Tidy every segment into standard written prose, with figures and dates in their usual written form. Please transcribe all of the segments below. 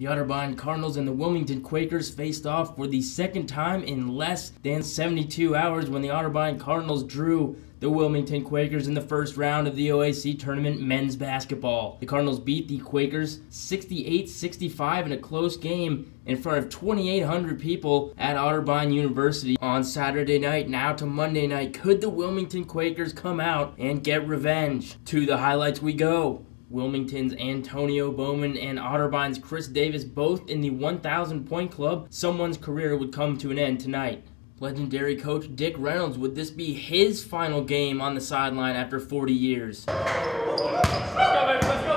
The Otterbein Cardinals and the Wilmington Quakers faced off for the second time in less than 72 hours when the Otterbein Cardinals drew the Wilmington Quakers in the first round of the OAC tournament men's basketball. The Cardinals beat the Quakers 68-65 in a close game in front of 2,800 people at Otterbein University on Saturday night. Now to Monday night, could the Wilmington Quakers come out and get revenge? To the highlights we go. Wilmington's Antonio Bowman and Otterbein's Chris Davis both in the 1,000-point club. Someone's career would come to an end tonight. Legendary coach Dick Reynolds, would this be his final game on the sideline after 40 years? Let's go, baby. Let's go.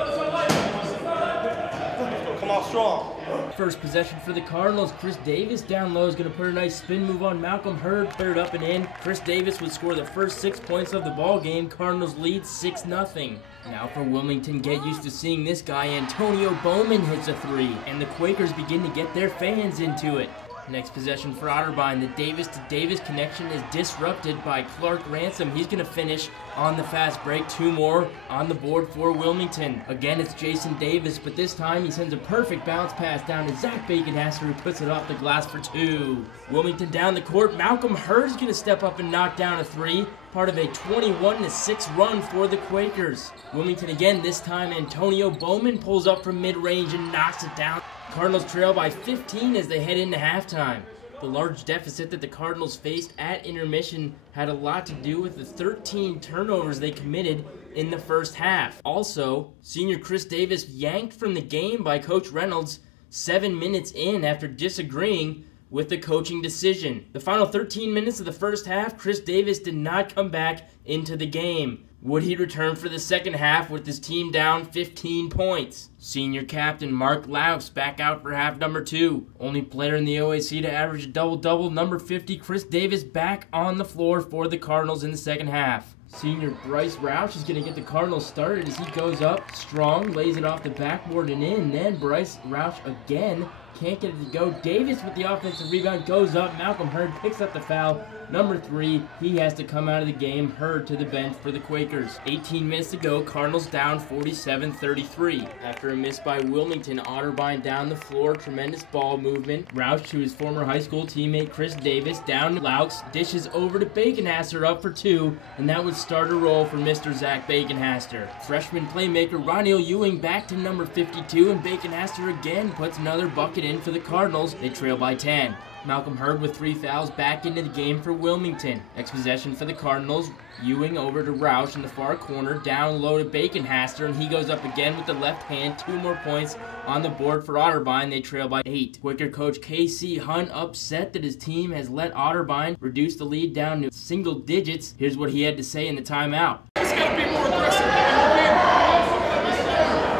Come on strong. First possession for the Cardinals. Chris Davis down low is going to put a nice spin move on Malcolm Hurd. Put it up and in. Chris Davis would score the first 6 points of the ball game. Cardinals lead 6-0. Now for Wilmington, get used to seeing this guy. Antonio Bowman hits a three, and the Quakers begin to get their fans into it. Next possession for Otterbein. The Davis-to-Davis connection is disrupted by Clark Ransom. He's going to finish on the fast break. Two more on the board for Wilmington. Again, it's Jason Davis, but this time he sends a perfect bounce pass down to Zach Baconhaster, who puts it off the glass for two. Wilmington down the court. Malcolm Hurd is going to step up and knock down a three. Part of a 21-6 run for the Quakers. Wilmington again, this time Antonio Bowman pulls up from mid-range and knocks it down. Cardinals trail by 15 as they head into halftime. The large deficit that the Cardinals faced at intermission had a lot to do with the 13 turnovers they committed in the first half. Also, senior Chris Davis yanked from the game by Coach Reynolds 7 minutes in after disagreeing with the coaching decision. The final 13 minutes of the first half, Chris Davis did not come back into the game. Would he return for the second half with his team down 15 points? Senior captain Mark Laux back out for half number 2. Only player in the OAC to average a double-double, number 50, Chris Davis back on the floor for the Cardinals in the second half. Senior Bryce Roush is going to get the Cardinals started as he goes up strong, lays it off the backboard and in. Then Bryce Roush again can't get it to go. Davis with the offensive rebound goes up. Malcolm Hurd picks up the foul. Number 3, he has to come out of the game. Hurd to the bench for the Quakers. 18 minutes to go. Cardinals down 47-33. After a miss by Wilmington, Otterbein down the floor. Tremendous ball movement. Roush to his former high school teammate Chris Davis. Down to Laux. Dishes over to Baconhaster up for 2. And that would start a roll for Mr. Zach Baconhaster. Freshman playmaker Ronnie Ewing back to number 52. And Baconhaster again puts another bucket in for the Cardinals. They trail by 10. Malcolm Hurd with 3 fouls back into the game for Wilmington. Next possession for the Cardinals. Ewing over to Roush in the far corner. Down low to Baconhaster, and he goes up again with the left hand. 2 more points on the board for Otterbein. They trail by 8. Quaker coach K.C. Hunt upset that his team has let Otterbein reduce the lead down to single digits. Here's what he had to say in the timeout. It's got to be more aggressive.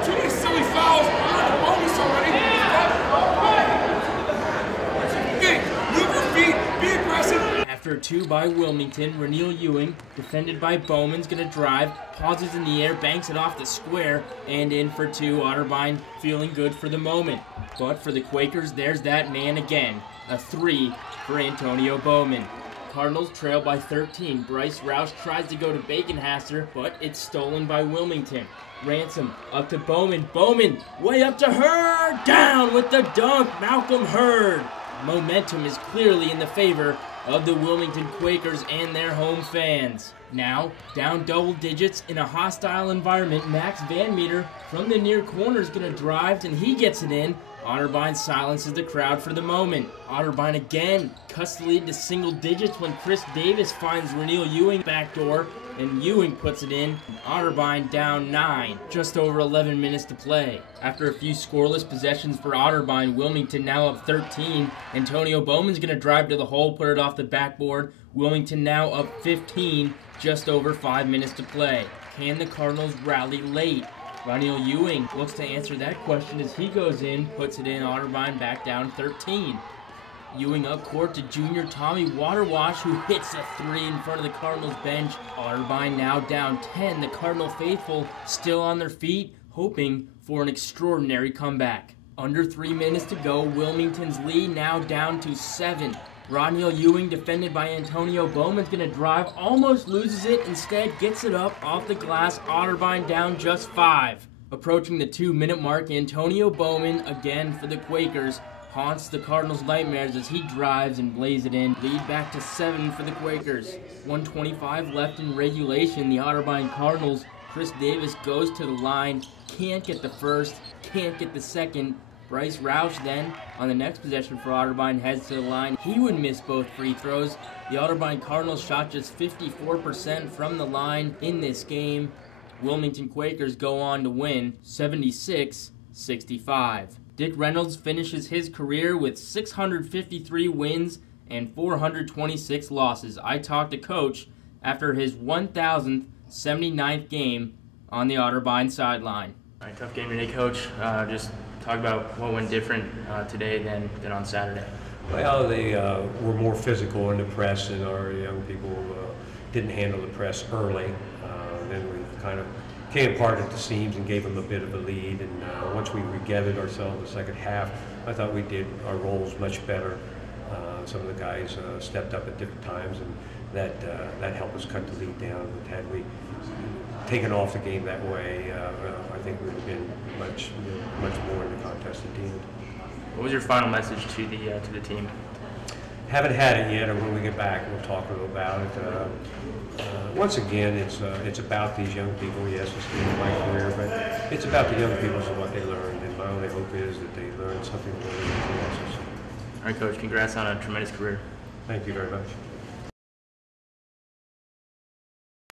Too many silly fouls. We're in the bonus already. After a 2 by Wilmington, Ronnie Ewing, defended by Bowman's going to drive, pauses in the air, banks it off the square, and in for 2. Otterbein feeling good for the moment. But for the Quakers, there's that man again. A 3 for Antonio Bowman. Cardinals trail by 13. Bryce Roush tries to go to Baconhaster, but it's stolen by Wilmington. Ransom up to Bowman. Bowman way up to Hurd. Down with the dunk. Malcolm Hurd. Momentum is clearly in the favor of the Wilmington Quakers and their home fans. Now, down double digits in a hostile environment, Max Van Meter from the near corner is going to drive, and he gets it in. Otterbein silences the crowd for the moment. Otterbein again cuts the lead to single digits when Chris Davis finds Ronnie Ewing backdoor, and Ewing puts it in. Otterbein down 9. Just over 11 minutes to play. After a few scoreless possessions for Otterbein, Wilmington now up 13. Antonio Bowman's going to drive to the hole, put it off the backboard. Wilmington now up 15. Just over 5 minutes to play. Can the Cardinals rally late? Ronnie Ewing looks to answer that question as he goes in, puts it in. Otterbein back down 13. Ewing up court to junior Tommy Waterwash, who hits a 3 in front of the Cardinals bench. Otterbein now down 10. The Cardinal faithful still on their feet, hoping for an extraordinary comeback. Under 3 minutes to go, Wilmington's lead now down to 7. Ronnie Ewing, defended by Antonio Bowman's going to drive, almost loses it, instead gets it up off the glass. Otterbein down just 5. Approaching the 2-minute mark, Antonio Bowman, again for the Quakers, haunts the Cardinals' nightmares as he drives and blaze it in. Lead back to 7 for the Quakers. 1:25 left in regulation. The Otterbein Cardinals, Chris Davis goes to the line, can't get the first, can't get the second. Bryce Roush then, on the next possession for Otterbein, heads to the line. He would miss both free throws. The Otterbein Cardinals shot just 54% from the line in this game. Wilmington Quakers go on to win 76-65. Dick Reynolds finishes his career with 653 wins and 426 losses. I talked to Coach after his 1,079th game on the Otterbein sideline. All right, tough game today, Coach. Just talk about what went different today than on Saturday. Well, they were more physical in the press, and our young people didn't handle the press early. Then we kind of came apart at the seams and gave them a bit of a lead. And once we regathered ourselves the second half, I thought we did our roles much better. Some of the guys stepped up at different times, and that helped us cut the lead down. But had we taken off the game that way, I think we would have been much more in the contest at the end. What was your final message to the team? Haven't had it yet, and when we get back, we'll talk a little about it. Once again, it's about these young people. Yes, it's been my career, but it's about the young people and what they learned. And my only hope is that they learn something really important. All right, Coach. Congrats on a tremendous career. Thank you very much.